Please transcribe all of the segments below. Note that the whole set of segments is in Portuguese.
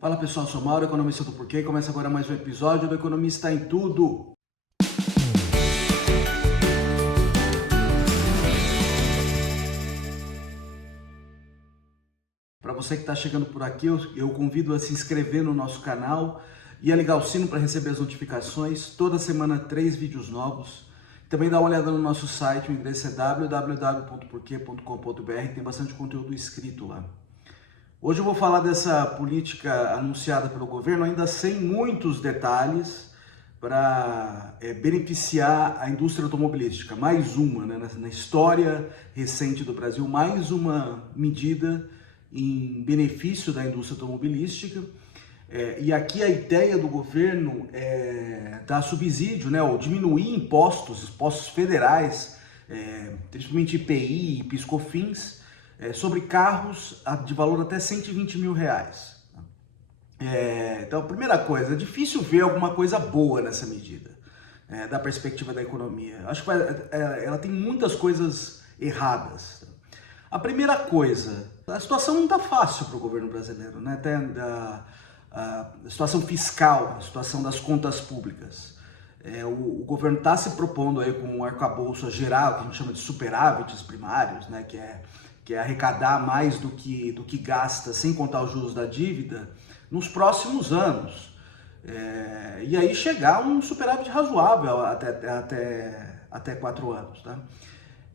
Fala pessoal, sou Mauro, economista do Porquê, e começa agora mais um episódio do Economista em Tudo. Para você que está chegando por aqui, eu convido a se inscrever no nosso canal e a ligar o sino para receber as notificações. Toda semana 3 vídeos novos. Também dá uma olhada no nosso site, o endereço é www.porquê.com.br, tem bastante conteúdo escrito lá. Hoje eu vou falar dessa política anunciada pelo governo, ainda sem muitos detalhes, para beneficiar a indústria automobilística. Mais uma, né, na história recente do Brasil, mais uma medida em benefício da indústria automobilística. E aqui a ideia do governo é dar subsídio, né, ou diminuir impostos federais, principalmente IPI e PIS/COFINS, sobre carros de valor até R$120 mil. Então, a primeira coisa, é difícil ver alguma coisa boa nessa medida, da perspectiva da economia. Acho que ela tem muitas coisas erradas. A primeira coisa, a situação não está fácil para o governo brasileiro, né? Até a situação fiscal, a situação das contas públicas. O governo está se propondo aí com um arcabouço geral, que a gente chama de superávites primários, né? Que é arrecadar mais do que gasta, sem contar os juros da dívida, nos próximos anos. E aí chegar a um superávit razoável até 4 anos. Tá?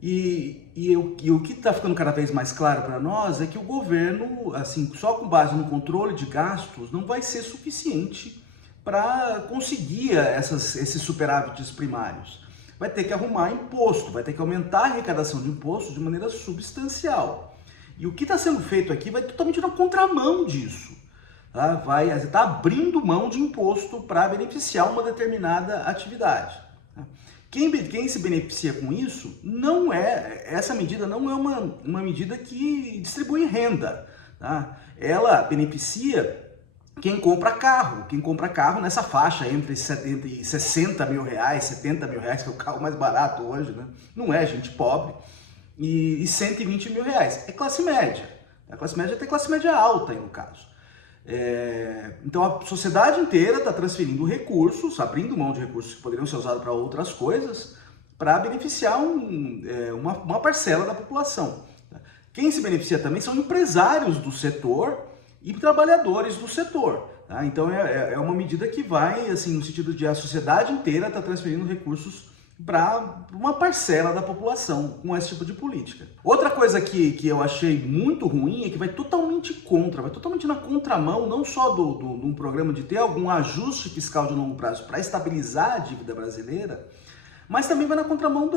E o que está ficando cada vez mais claro para nós é que o governo, assim, só com base no controle de gastos, não vai ser suficiente para conseguir esses superávites primários. Vai ter que arrumar imposto, vai ter que aumentar a arrecadação de impostos de maneira substancial. E o que está sendo feito aqui vai totalmente na contramão disso. Tá? Está abrindo mão de imposto para beneficiar uma determinada atividade. Tá? Quem se beneficia com isso essa medida não é uma medida que distribui renda. Tá? Ela beneficia quem compra carro nessa faixa entre 60 mil reais, 70 mil reais, que é o carro mais barato hoje, né? Não é gente pobre, e 120 mil reais. É classe média. A classe média tem classe média alta aí no caso. Então a sociedade inteira está transferindo recursos, abrindo mão de recursos que poderiam ser usados para outras coisas, para beneficiar uma parcela da população. Quem se beneficia também são empresários do setor e trabalhadores do setor. Tá? Então é uma medida que vai, assim, no sentido de a sociedade inteira está transferindo recursos para uma parcela da população com esse tipo de política. Outra coisa que eu achei muito ruim é que vai totalmente na contramão, não só de um programa de ter algum ajuste fiscal de longo prazo para estabilizar a dívida brasileira, mas também vai na contramão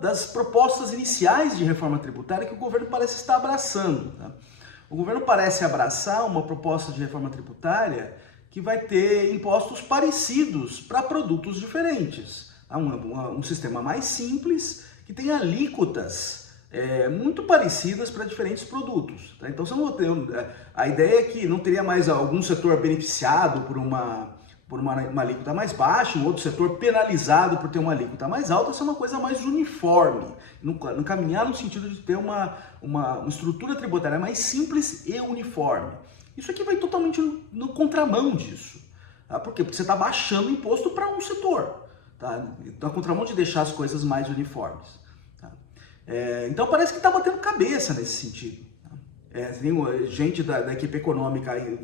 das propostas iniciais de reforma tributária que o governo parece estar abraçando. Tá? O governo parece abraçar uma proposta de reforma tributária que vai ter impostos parecidos para produtos diferentes. Um sistema mais simples, que tem alíquotas muito parecidas para diferentes produtos. Tá? Então, a ideia é que não teria mais algum setor beneficiado por uma alíquota mais baixa, um outro setor penalizado por ter uma alíquota mais alta. Isso é uma coisa mais uniforme, no caminhar no sentido de ter uma estrutura tributária mais simples e uniforme. Isso aqui vai totalmente no contramão disso. Tá? Por quê? Porque você está baixando o imposto para um setor. Tá? Na contramão de deixar as coisas mais uniformes. Tá? Então parece que está batendo cabeça nesse sentido. Tá? Tem gente da equipe econômica aí,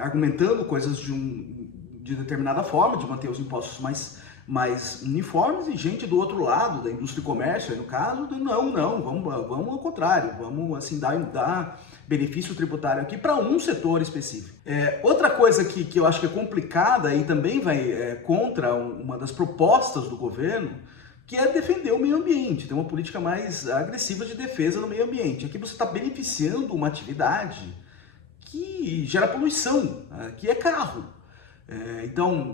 argumentando coisas de determinada forma, de manter os impostos mais uniformes, e gente do outro lado, da indústria e comércio, aí no caso, vamos ao contrário, vamos assim, dar benefício tributário aqui para um setor específico. Outra coisa que eu acho que é complicada e também vai contra uma das propostas do governo, que é defender o meio ambiente, ter uma política mais agressiva de defesa do meio ambiente. Aqui você está beneficiando uma atividade que gera poluição, que é carro. Então,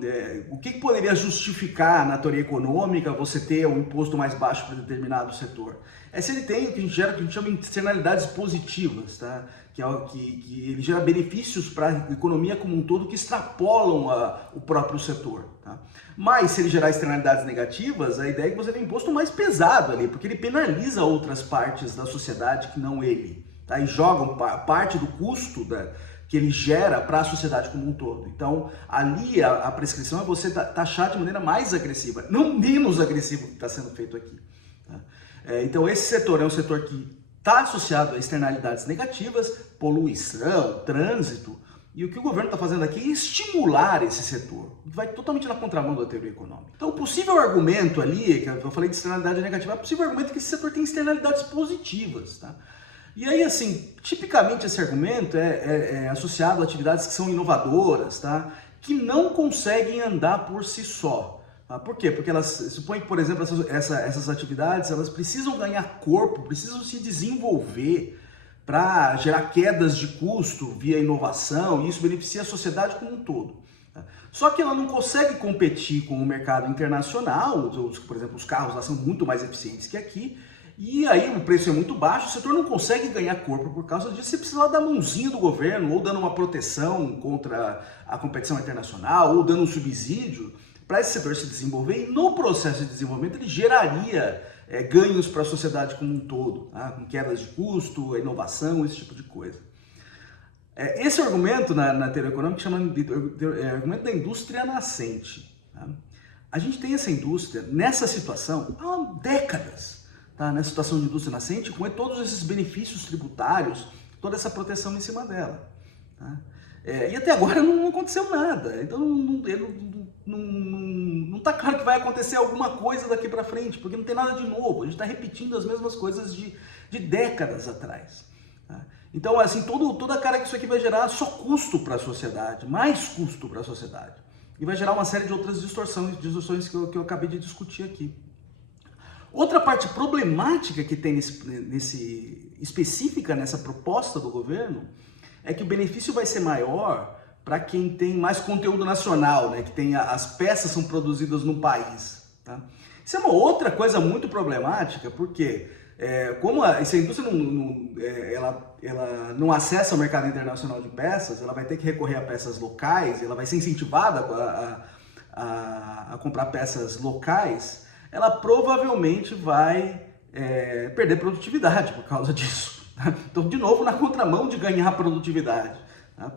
o que poderia justificar na teoria econômica você ter um imposto mais baixo para determinado setor? Se ele tem o que a gente chama de externalidades positivas, tá? Que ele gera benefícios para a economia como um todo que extrapolam o próprio setor. Tá? Mas se ele gerar externalidades negativas, a ideia é que você tem um imposto mais pesado ali, porque ele penaliza outras partes da sociedade que não ele. Tá? E jogam parte do custo que ele gera para a sociedade como um todo. Então, ali a prescrição é você taxar de maneira mais agressiva, não menos agressiva que está sendo feito aqui. Tá? Então, esse setor é um setor que está associado a externalidades negativas, poluição, trânsito, e o que o governo está fazendo aqui é estimular esse setor, que vai totalmente na contramão da teoria econômica. Então, o possível argumento ali, que eu falei de externalidade negativa, é o possível argumento que esse setor tem externalidades positivas, tá? E aí, assim, tipicamente esse argumento é associado a atividades que são inovadoras, tá? Que não conseguem andar por si só. Tá? Por quê? Porque elas supõem que, por exemplo, essas atividades elas precisam ganhar corpo, precisam se desenvolver para gerar quedas de custo via inovação, e isso beneficia a sociedade como um todo. Tá? Só que ela não consegue competir com o mercado internacional, por exemplo, os carros lá são muito mais eficientes que aqui, e aí o preço é muito baixo, o setor não consegue ganhar corpo por causa disso, você precisa dar mãozinha do governo, ou dando uma proteção contra a competição internacional, ou dando um subsídio para esse setor se desenvolver, e no processo de desenvolvimento ele geraria ganhos para a sociedade como um todo, tá? Com quedas de custo, inovação, esse tipo de coisa. Esse argumento na teoria econômica chama de argumento da indústria nascente. Tá? A gente tem essa indústria nessa situação há décadas. Tá, nessa situação de indústria nascente, com todos esses benefícios tributários, toda essa proteção em cima dela. Tá? E até agora não aconteceu nada, então não está claro que vai acontecer alguma coisa daqui para frente, porque não tem nada de novo, a gente está repetindo as mesmas coisas de décadas atrás. Tá? Então, assim, toda a cara que isso aqui vai gerar só custo para a sociedade, mais custo para a sociedade, e vai gerar uma série de outras distorções que eu acabei de discutir aqui. Outra parte problemática que tem específica nessa proposta do governo é que o benefício vai ser maior para quem tem mais conteúdo nacional, né? Que tem as peças são produzidas no país. Tá? Isso é uma outra coisa muito problemática, porque como essa indústria ela não acessa o mercado internacional de peças, ela vai ter que recorrer a peças locais, ela vai ser incentivada a comprar peças locais, ela provavelmente vai perder produtividade por causa disso. Tá? Então, de novo, na contramão de ganhar produtividade. Tá?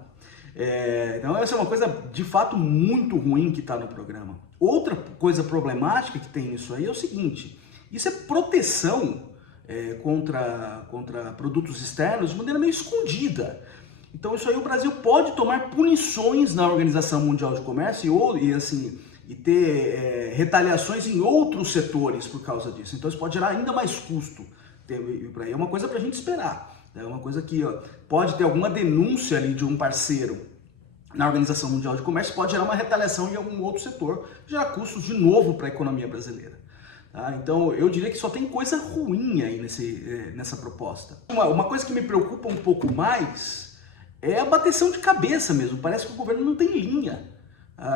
Então, essa é uma coisa, de fato, muito ruim que está no programa. Outra coisa problemática que tem nisso aí é o seguinte, isso é proteção contra produtos externos de maneira meio escondida. Então, isso aí o Brasil pode tomar punições na Organização Mundial de Comércio e ter retaliações em outros setores por causa disso. Então isso pode gerar ainda mais custo. É uma coisa para a gente esperar. É uma coisa que pode ter alguma denúncia ali de um parceiro na Organização Mundial de Comércio, pode gerar uma retaliação em algum outro setor, gerar custos de novo para a economia brasileira. Tá? Então eu diria que só tem coisa ruim aí nessa proposta. Uma coisa que me preocupa um pouco mais é a bateção de cabeça mesmo. Parece que o governo não tem linha.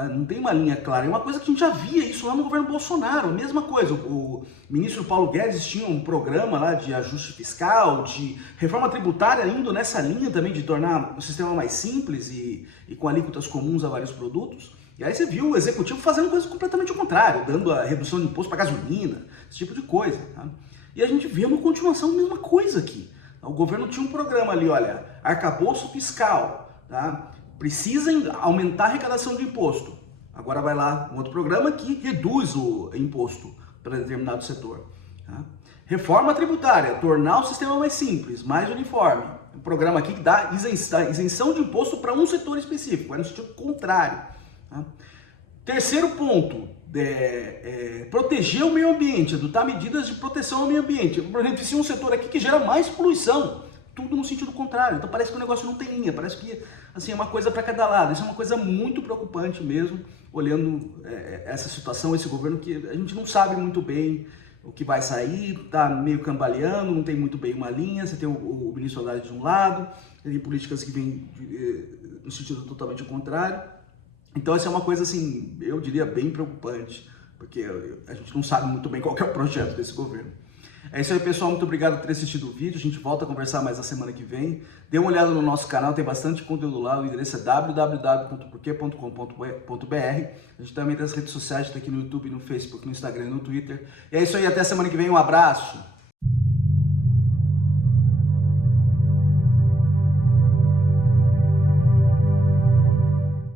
Não tem uma linha clara. É uma coisa que a gente já via isso lá no governo Bolsonaro. A mesma coisa. O ministro Paulo Guedes tinha um programa lá de ajuste fiscal, de reforma tributária, indo nessa linha também de tornar o sistema mais simples e com alíquotas comuns a vários produtos. E aí você viu o executivo fazendo coisa completamente ao contrário, dando a redução de imposto para gasolina, esse tipo de coisa. Tá? E a gente vê uma continuação da mesma coisa aqui. O governo tinha um programa ali, olha, arcabouço fiscal, tá? Precisa aumentar a arrecadação de imposto. Agora vai lá um outro programa que reduz o imposto para determinado setor. Tá? Reforma tributária, tornar o sistema mais simples, mais uniforme. Um programa aqui que dá isenção de imposto para um setor específico, vai no sentido contrário. Tá? Terceiro ponto, proteger o meio ambiente, adotar medidas de proteção ao meio ambiente. Beneficia um setor aqui que gera mais poluição. Tudo no sentido contrário. Então parece que o negócio não tem linha, parece que assim, é uma coisa para cada lado. Isso é uma coisa muito preocupante mesmo, olhando essa situação, esse governo que a gente não sabe muito bem o que vai sair, tá meio cambaleando, não tem muito bem uma linha. Você tem o ministro Haddad de um lado, tem políticas que vêm no sentido totalmente contrário. Então essa é uma coisa assim, eu diria bem preocupante, porque a gente não sabe muito bem qual que é o projeto desse governo. É isso aí, pessoal. Muito obrigado por ter assistido o vídeo. A gente volta a conversar mais na semana que vem. Dê uma olhada no nosso canal, tem bastante conteúdo lá. O endereço é www.porquê.com.br. A gente também tem as redes sociais, está aqui no YouTube, no Facebook, no Instagram e no Twitter. E é isso aí, até a semana que vem. Um abraço!